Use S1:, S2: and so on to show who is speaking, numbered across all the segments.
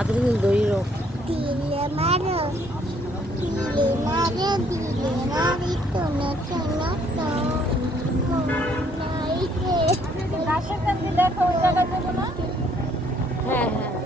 S1: আগে দিন দইরো
S2: দিলে মারো দিলে মারো দিলে মারি তুমি কেন তো মনাইতে
S3: গাছের কান্দি দেখো ওই জায়গায় যাব না
S1: হ্যাঁ হ্যাঁ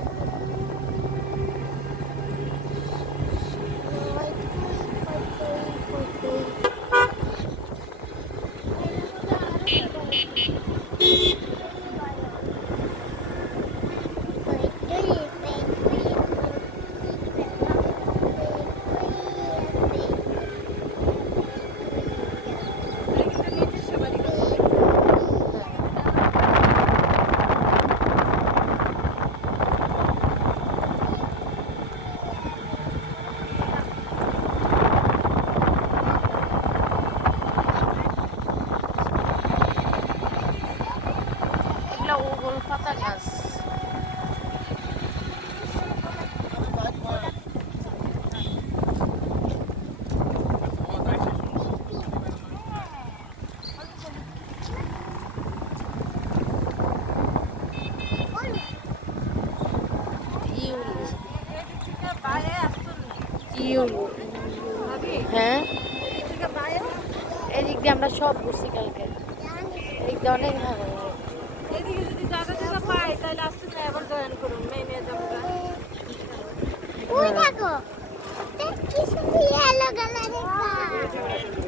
S1: এগুলো ওগল পাতা গাছ ইউল
S3: এদিক থেকে বাইরে আসুন
S1: ইউল
S3: ভাবি
S1: হ্যাঁ?
S3: এদিক
S1: দিয়ে আমরা সব ঘুরছি কালকে। এদিক দিয়ে অনেক ভালো
S3: এদিকে যদি জায়গা জায়গা পাই তাহলে আসতে না এবার জয়েন করুন মেয়ে নিয়ে যাব।
S2: ওই দেখো কি সুন্দর ইয়েলো কালারের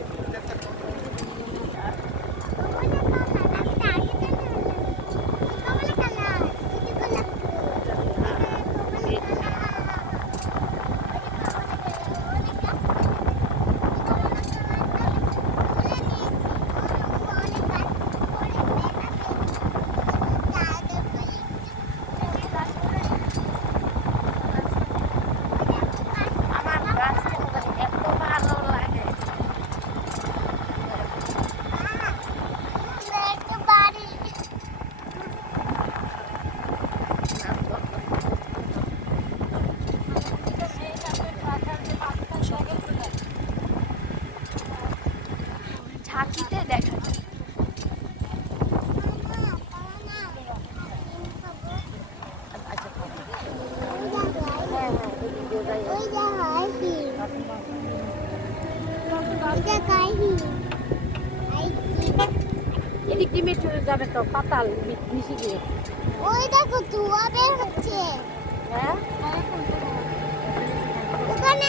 S1: ঝাঁকিতে দেখা যায়। এদিক দিয়ে মেট্রো যাবে তো পাতাল নিচে দিয়ে
S2: ওই দেখো ধোঁয়া বের হচ্ছে।
S1: হ্যাঁ?
S2: ওখানে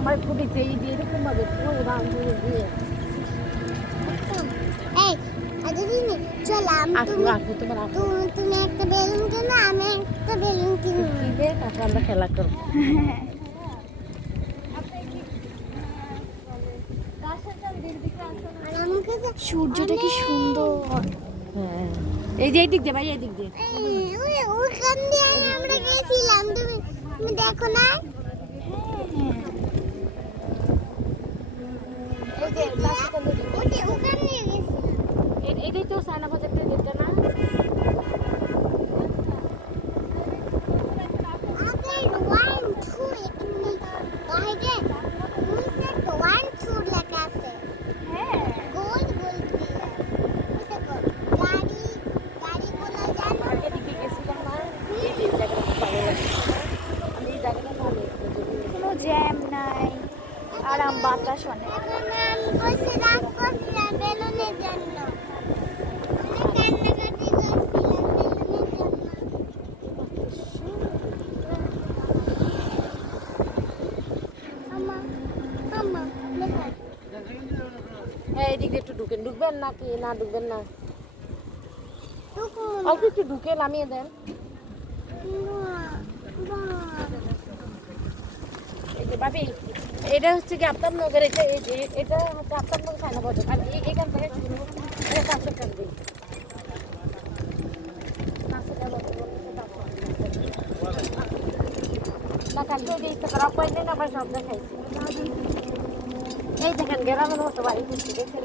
S1: আমার খুবই চেয়ে দিয়ে এরকম ভাবে পুরো দিয়ে দিয়ে
S2: এই চল আমি তুমি তুমি তুমি একটা বেলুন কিনো আমি একটা বেলুন কিনবো।
S1: দিবে তারপর আমরা খেলা করব।
S4: সূর্যটা কি সুন্দর।
S1: হ্যাঁ। এই যে এই দিক দিয়ে ভাই এই দিক দিয়ে
S2: ওখান দিয়ে আমরা গেছিলাম। তুমি তুমি দেখো না?
S1: এটাই তো সায়না বাজারটা যেটা না
S2: আগে ওয়ান টু এখানে বাইরে নিচে একটা ওয়ান টু লেখা আছে
S3: হ্যাঁ
S2: গোল গোল দিয়ে আছে ওই দেখো গাড়ি গাড়িগুলো জানো
S1: এদিক দিয়ে গেছিলাম না এই যে এই জায়গাটা খুব ভালো লাগে আমি এই জায়গাটা ভালো লাগে
S4: কোনো জ্যাম নাই আরাম বাতাস অনেক।
S1: হ্যাঁ এদিক একটু ঢুকেন। ঢুকবেন নাকি? না ঢুকবেন না। অল্প একটু ঢুকে নামিয়ে দেন। ভাবি এটা হচ্ছে কি আপনার নগর এটা হচ্ছে আপনার নগর সাইনা বাজার আর এখান থেকে পাঁচশো টাকা দিই এই দেখেন গ্রামের করছি দেখছেন?